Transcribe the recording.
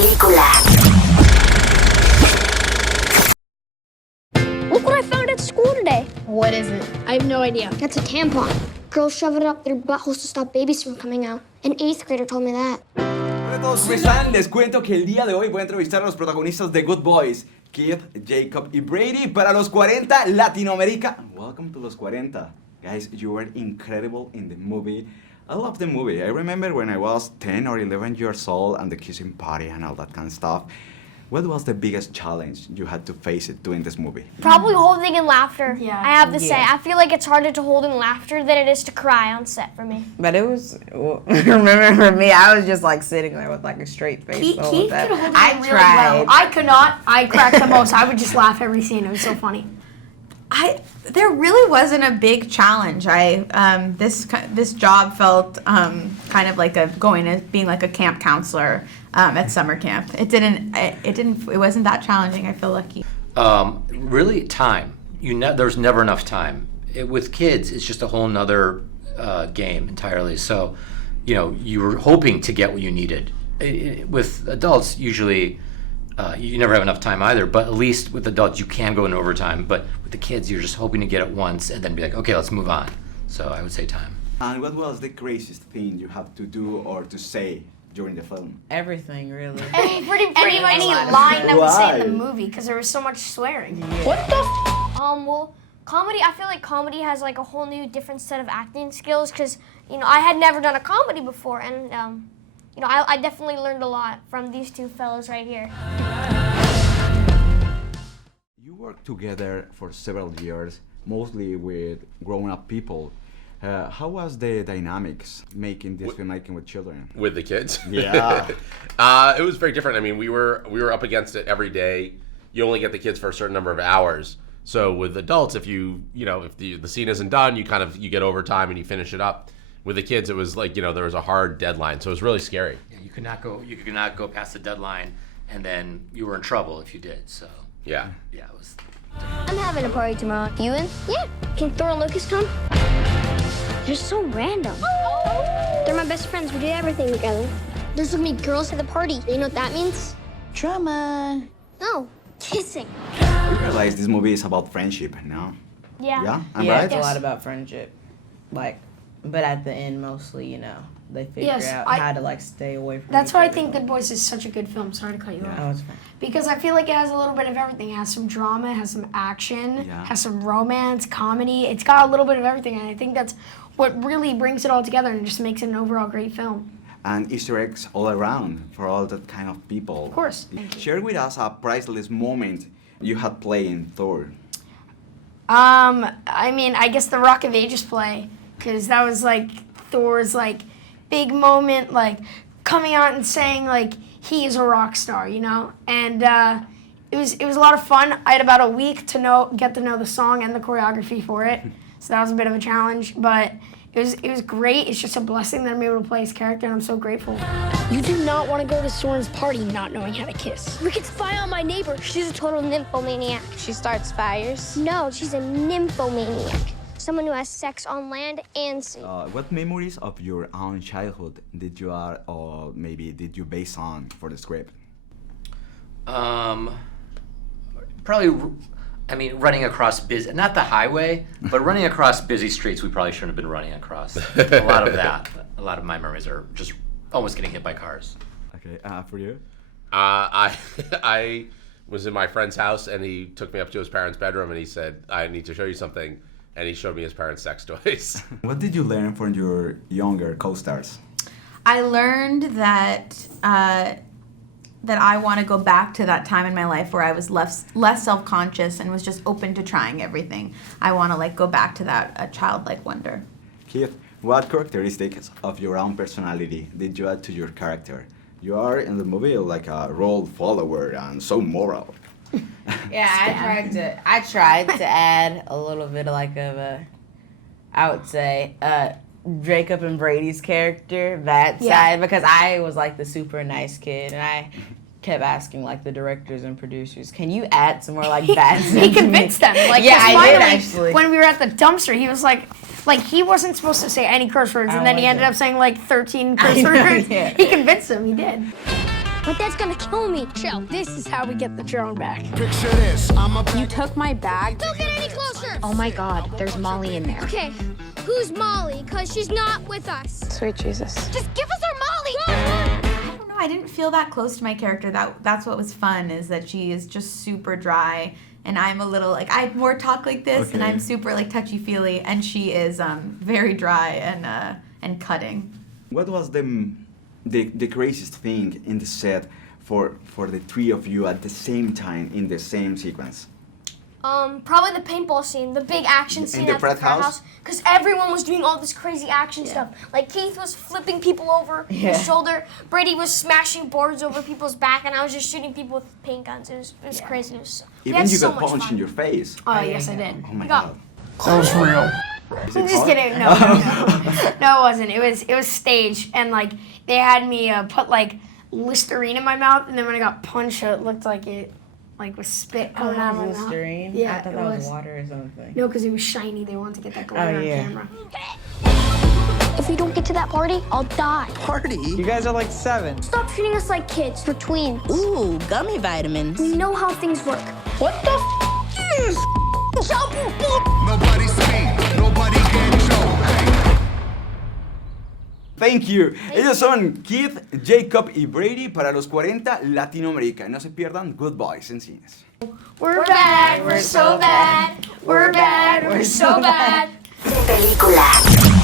Película. Look what I found at school today. What is it? I have no idea. That's a tampon. Girls shove it up their buttholes to stop babies from coming out. An 8th grader told me that. Hola a todos, ¿cómo están? Les cuento que el día de hoy voy a entrevistar a los protagonistas de Good Boys, Keith, Jacob y Brady, para los 40 Latinoamérica. Welcome to los 40. Guys, you were incredible in the movie. I love the movie. I remember when I was 10 or 11 years old and the kissing party and all that kind of stuff. What was the biggest challenge you had to face it doing this movie? Probably holding in laughter. Yeah. I have to say, I feel like it's harder to hold in laughter than it is to cry on set for me. But it was, remember for me, I was just like sitting there with like a straight face. Keith the whole could time. hold it I really tried. well. I could not. I cracked the most. I would just laugh every scene. It was so funny. There really wasn't a big challenge. This job felt kind of like being like a camp counselor at summer camp. It wasn't that challenging. I feel lucky. Really, time. There's never enough time. With kids, it's just a whole nother game entirely. So, you were hoping to get what you needed. With adults, usually. You never have enough time either, but at least with adults you can go in overtime, but with the kids you're just hoping to get it once and then be like, okay, let's move on. So I would say time. And what was the craziest thing you have to do or to say during the film? Everything, really. Pretty much Any line that we say in the Why? movie, because there was so much swearing. Well, comedy, I feel like comedy has like a whole new different set of acting skills because, I had never done a comedy before and, I definitely learned a lot from these two fellows right here. You worked together for several years, mostly with grown-up people. How was the dynamics making this filmmaking with children? With the kids? Yeah. It was very different. I mean, we were up against it every day. You only get the kids for a certain number of hours. So with adults, if if the scene isn't done, you get overtime and you finish it up. With the kids, it was like, there was a hard deadline, so it was really scary. Yeah, you could not go past the deadline, and then you were in trouble if you did. So Yeah. yeah, it was. I'm having a party tomorrow. You in? Yeah. Can Thor and Lucas come? They're so random. They're my best friends. We do everything together. There's gonna be girls at the party. You know what that means? Drama. No. Kissing. You realize this movie is about friendship, no? Yeah. Yeah? I'm Yeah, right? it's a lot about friendship. But at the end, mostly, they figure Yes, out how to stay away from. That's each why I other. think Good Boys is such a good film. Sorry to cut you off. Oh, it's fine. Because I feel like it has a little bit of everything. It has some drama, it has some action, Yeah. has some romance, comedy. It's got a little bit of everything, and I think that's what really brings it all together and just makes it an overall great film. And Easter eggs all around for all that kind of people. Of course. Share with us a priceless moment you had playing Thor. I guess the Rock of Ages play, because that was Thor's big moment, coming out and saying he is a rock star, and it was a lot of fun. I had about a week to get to know the song and the choreography for it, so that was a bit of a challenge, but it was great. It's just a blessing that I'm able to play his character, and I'm so grateful. You do not want to go to Soren's party not knowing how to kiss. We could spy on my neighbor. She's a total nymphomaniac. She starts fires. No, she's a nymphomaniac. Someone who has sex on land and sea. What memories of your own childhood did you or maybe did you base on for the script? Probably. Running across not the highway, but running across busy streets. We probably shouldn't have been running across. A lot of that. A lot of my memories are just almost getting hit by cars. Okay, for you? I was in my friend's house, and he took me up to his parents' bedroom, and he said, I need to show you something. And he showed me his parents' sex toys. What did you learn from your younger co-stars? I learned that I want to go back to that time in my life where I was less self-conscious and was just open to trying everything. I want to go back to that childlike wonder. Keith, what characteristics of your own personality did you add to your character? You are in the movie like a role follower and so moral. Yeah, I tried to add a little bit of I would say, Jacob and Brady's character, that side, because I was the super nice kid, and I kept asking the directors and producers, can you add some more bad stuff? He convinced them. I did actually. When we were at the dumpster, he was like he wasn't supposed to say any curse words, and then he ended up saying 13 curse words. Yeah. He convinced them. He did. My dad's gonna kill me. Chill. This is how we get the drone back. Picture this, You took my bag. Don't get any closer. Oh my God, there's Molly in there. Okay, who's Molly? Because she's not with us. Sweet Jesus. Just give us our Molly. I don't know. I didn't feel that close to my character. That's what was fun, is that she is just super dry, and I'm a little like I more talk like this, and Okay. I'm super like touchy feely, and she is very dry and cutting. What was the craziest thing in the set for the three of you at the same time in the same sequence? Probably the paintball scene, the big action scene the at frat the frat house? house, because everyone was doing all this crazy action stuff. Like Keith was flipping people over his shoulder, Brady was smashing boards over people's back, and I was just shooting people with paint guns. It was crazy. It was, we Even had you so got much punched fun. in your face. Oh, yes, I did. Oh my got- god. That was real. Is it I'm just hard? kidding. No, no, it wasn't. It was staged, and like they had me put like Listerine in my mouth, and then when I got punched, it looked like it like was spit coming out of my mouth. Listerine? Yeah, I thought it that was was. water or something. No, because it was shiny. They wanted to get that glitter on yeah. camera. If we don't get to that party, I'll die. party. You guys are like 7. Stop treating us like kids. We're tweens. Ooh, gummy vitamins. We know how things work. What the is? Nobody speak, nobody can show. Thank you. Ellos son Keith, Jacob y Brady para los 40 Latinoamérica. No se pierdan Good Boys en cines. We're bad, we're so bad. We're bad, we're so bad. Película.